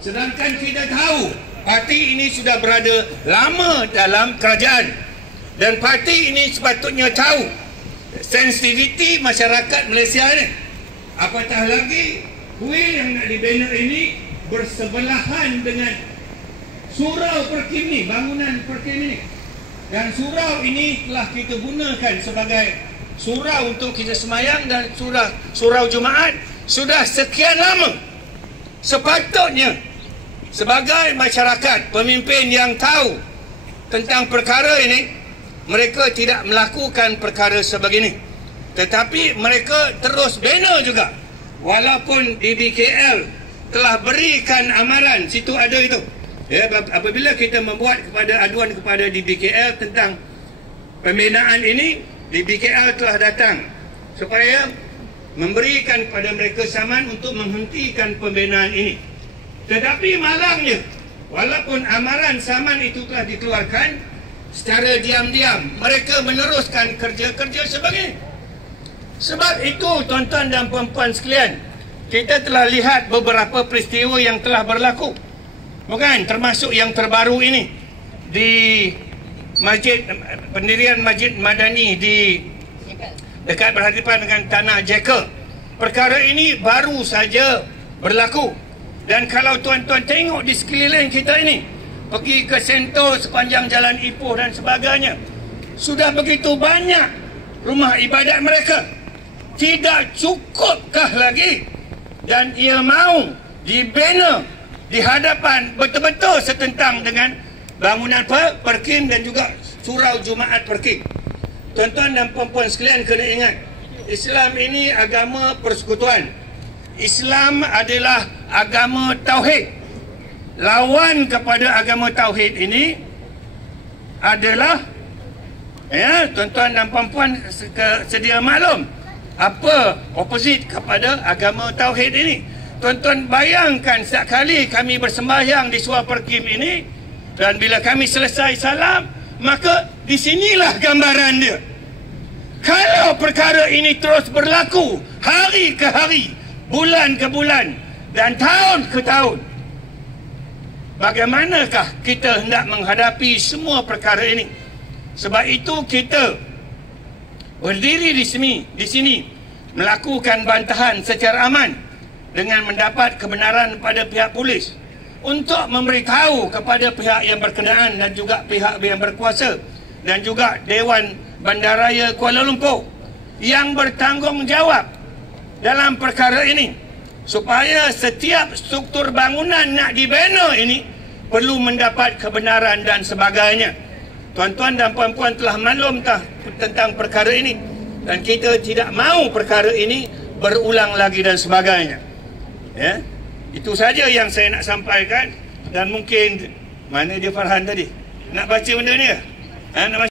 Sedangkan kita tahu parti ini sudah berada lama dalam kerajaan dan parti ini sepatutnya tahu sensitiviti masyarakat Malaysia ni. Apatah lagi kuil yang nak dibina ini bersebelahan dengan surau Perkim ni, bangunan Perkim ni. Dan surau ini telah kita gunakan sebagai surau untuk kita semayang dan surau Jumaat sudah sekian lama. Sepatutnya sebagai masyarakat, pemimpin yang tahu tentang perkara ini, mereka tidak melakukan perkara sebegini. Tetapi mereka terus bina juga. Walaupun di BKL telah berikan amaran, situ ada itu. Ya, apabila kita membuat aduan kepada DBKL tentang pembinaan ini, DBKL telah datang supaya memberikan kepada mereka saman untuk menghentikan pembinaan ini. Tetapi malangnya, walaupun amaran saman itu telah dikeluarkan, secara diam-diam mereka meneruskan kerja-kerja sebagainya. Sebab itu, tuan-tuan dan puan-puan sekalian, kita telah lihat beberapa peristiwa yang telah berlaku. Bukan, termasuk yang terbaru ini di pendirian Masjid Madani di dekat berhadapan dengan Tanah Jeka. Perkara ini baru saja berlaku. Dan kalau tuan-tuan tengok di sekeliling kita ini, pergi ke Sentul sepanjang Jalan Ipoh dan sebagainya, sudah begitu banyak rumah ibadat mereka. Tidak cukupkah lagi? Dan ia mahu dibina di hadapan betul-betul setentang dengan bangunan Perkim dan juga surau Jumaat Perkim. Tuan-tuan dan puan-puan sekalian kena ingat, Islam ini agama persekutuan. Islam adalah agama tauhid. Lawan kepada agama tauhid ini adalah, ya, tuan-tuan dan puan-puan sedia maklum apa oposit kepada agama tauhid ini. Tuan-tuan bayangkan setiap kali kami bersembahyang di surau Perkim ini, dan bila kami selesai salam, maka di sinilah gambaran dia. Kalau perkara ini terus berlaku hari ke hari, bulan ke bulan dan tahun ke tahun, bagaimanakah kita hendak menghadapi semua perkara ini? Sebab itu kita berdiri di sini melakukan bantahan secara aman dengan mendapat kebenaran pada pihak polis untuk memberitahu kepada pihak yang berkenaan dan juga pihak yang berkuasa dan juga Dewan Bandaraya Kuala Lumpur yang bertanggungjawab dalam perkara ini, supaya setiap struktur bangunan nak dibina ini perlu mendapat kebenaran dan sebagainya. Tuan-tuan dan puan-puan telah maklum tentang perkara ini, dan kita tidak mahu perkara ini berulang lagi dan sebagainya. Ya, itu saja yang saya nak sampaikan. Dan mungkin mana dia Farhan tadi nak baca benda ni? Nak baca?